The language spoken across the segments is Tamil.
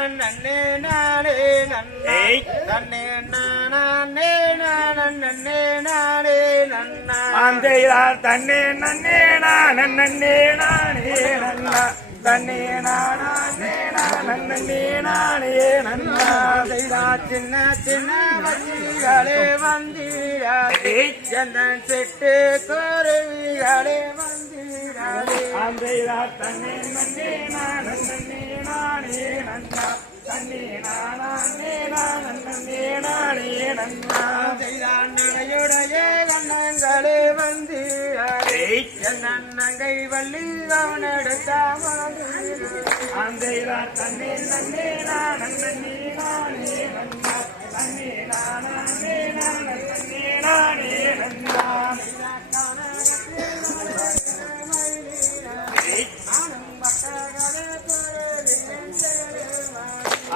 நன்னே நானே நன்னா. நன்னே நானே நன்னே நானே நன்னா அந்தையா தன்னே நன்னே நான் நன்னே நானே நன்னா தன்னே நானே நான் நன்னே நானே நன்னா சின்ன சின்ன வஞ்சிகளே வந்தீராதே. எந்தன் சிட்டு குருவிகளே வந்தீராதே அந்தையா தன்னே நன்னே நான் நன்னே நானே நன்னா தன்னே நானே நான் நன்னே நானே நன்னா செய்தான் நங்கை வள்ளி அவனெடுத்தாமல் அந்தையா தன்னே நன்னே நான் நன்னே நானே நன்னா தன்னே நானே நான் நன்னே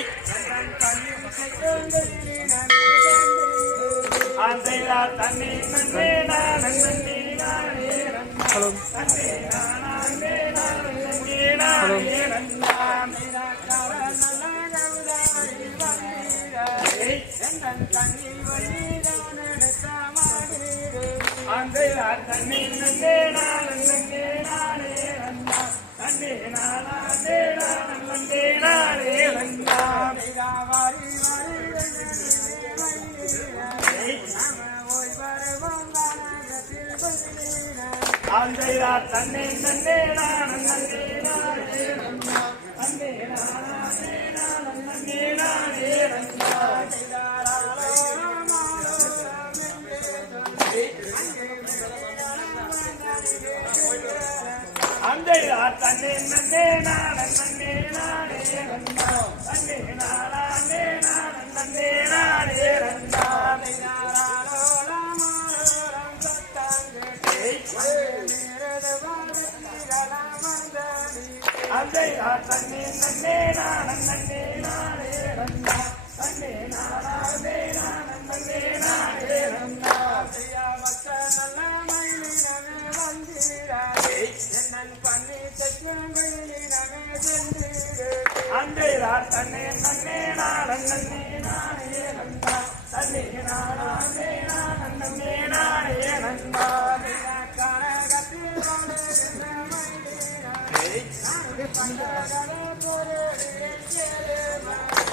ஏய். அந்தையா தன்னே நன்னே நான் தன்னே நானே நான் நன்னே நானே நன்னா ஏய். அந்தையா தன்னே நன்னே நான் நன்னே நானே நன்னா தன்னே நானே நான் நன்னே நானே நன்னா அந்தையா தன்னே நன்னே நான் நன்னே நானே நன்னா தன்னே நானே நான் நன்னே நானே நன்னா ஏய். அந்தையா தன்னே நன்னே நான் நன்னே நானே நன்னா தன்னே நானே அந்தையா தன்னே தன்னே நாடன் நன்னே நானே நந்தா தன்னே நானே நான் நன்னே நானே நந்தா ஏய்.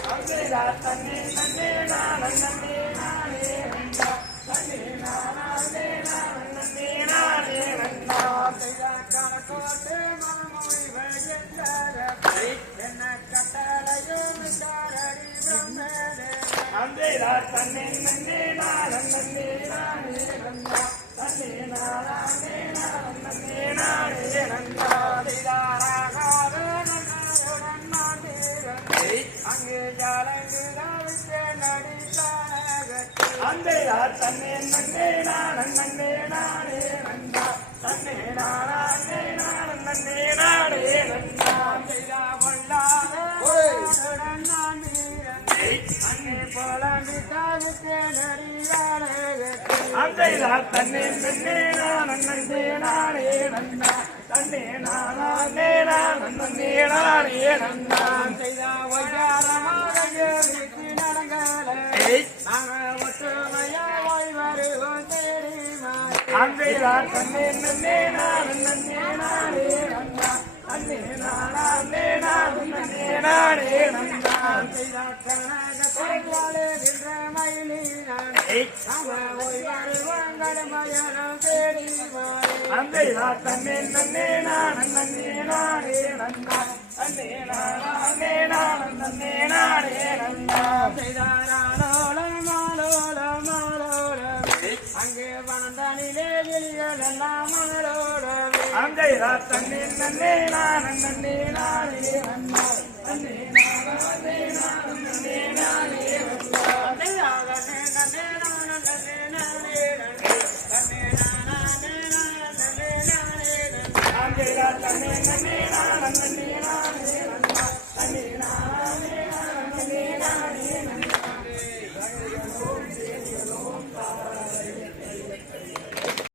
அந்தையா தன்னே நாடன் நான் நன்னே நானே தன்னே நன்னே நான் நன்னே நானே நன்னா தன்னே நானே அந்தையா தன்னே நன்னே நான் நன்னே நானே நன்னா தன்னே நானே நான் நன்னே நானே நன்னா ஏய். அந்தையா தன்னே நன்னே நான் நன்னே நானே நன்னா தன்னே நானே நான் தன்னே நன்னே நான் நன்னே நானே நன்னா தன்னே நானே நான் நன்னே நானே நன்னா ஏய். அங்கே வனந்தனிலே கிளிகள் எல்லாம் அந்தையா தன்னே நன்னே. நான் நன்னே. நானே நன்னா. தன்னே நானே நான்